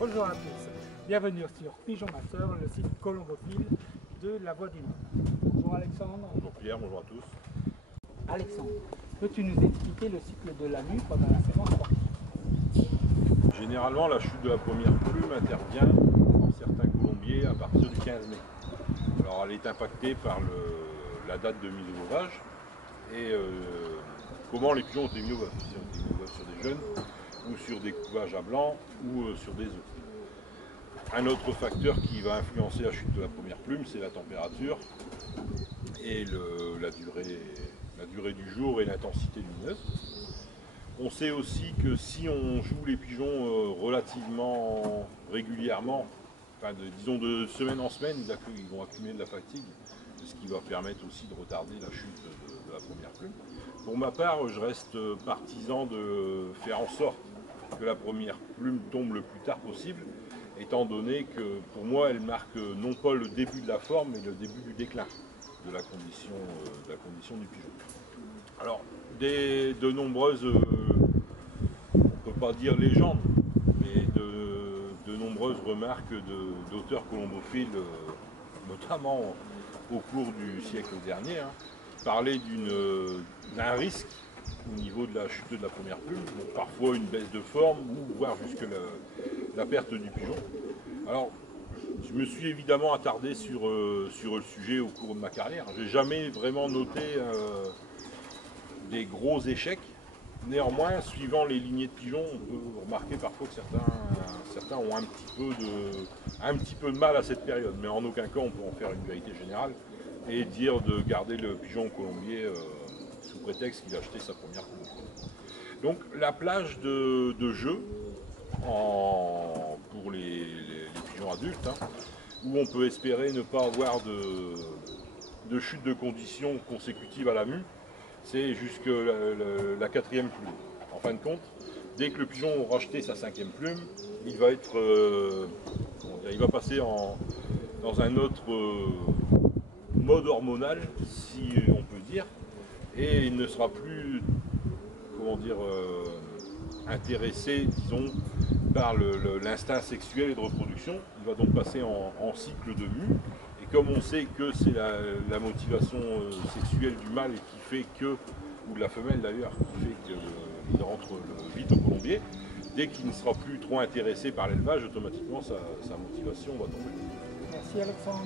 Bonjour à tous, bienvenue sur Pigeon Master, le site colombophile de la Voie du Nord. Bonjour Alexandre. Bonjour Pierre, bonjour à tous. Alexandre, peux-tu nous expliquer le cycle de la mue pendant la saison sportive? Généralement, la chute de la première plume intervient dans certains colombiers à partir du 15 mai. Alors elle est impactée par la date de mise au veuvage et comment les pigeons ont été mis au veuvage. Si on été mis au veuvage sur des jeunes ou sur des couvages à blanc ou sur des œufs. Un autre facteur qui va influencer la chute de la première plume, c'est la température et la durée du jour et l'intensité lumineuse. On sait aussi que si on joue les pigeons relativement régulièrement, disons de semaine en semaine, ils vont accumuler de la fatigue, ce qui va permettre aussi de retarder la chute de la première plume. Pour ma part, je reste partisan de faire en sorte que la première plume tombe le plus tard possible, étant donné que pour moi elle marque non pas le début de la forme, mais le début du déclin de la condition du pigeon. Alors, de nombreuses, on ne peut pas dire légendes, mais de nombreuses remarques d'auteurs colombophiles, notamment au cours du siècle dernier, parlaient d'un risque au niveau de la chute de la première plume, donc parfois une baisse de forme, ou voire jusque la perte du pigeon. Alors, je me suis évidemment attardé sur le sujet au cours de ma carrière. Je n'ai jamais vraiment noté des gros échecs. Néanmoins, suivant les lignées de pigeons, on peut remarquer parfois que certains ont un petit peu de mal à cette période. Mais en aucun cas, on peut en faire une vérité générale et dire de garder le pigeon au colombier sous prétexte qu'il a acheté sa première plume. Donc la plage de jeu pour les pigeons adultes, où on peut espérer ne pas avoir de chute de conditions consécutive à la mue, c'est jusque la quatrième plume. En fin de compte, dès que le pigeon aura jeté sa cinquième plume, il va il va passer dans un autre mode hormonal, si on peut dire, et il ne sera plus, intéressé, disons, par l'instinct sexuel et de reproduction. Il va donc passer en cycle de mue. Et comme on sait que c'est la motivation sexuelle du mâle qui fait que, ou de la femelle d'ailleurs, qui fait qu'il rentre vite au colombier, dès qu'il ne sera plus trop intéressé par l'élevage, automatiquement sa motivation va tomber. Merci Alexandre.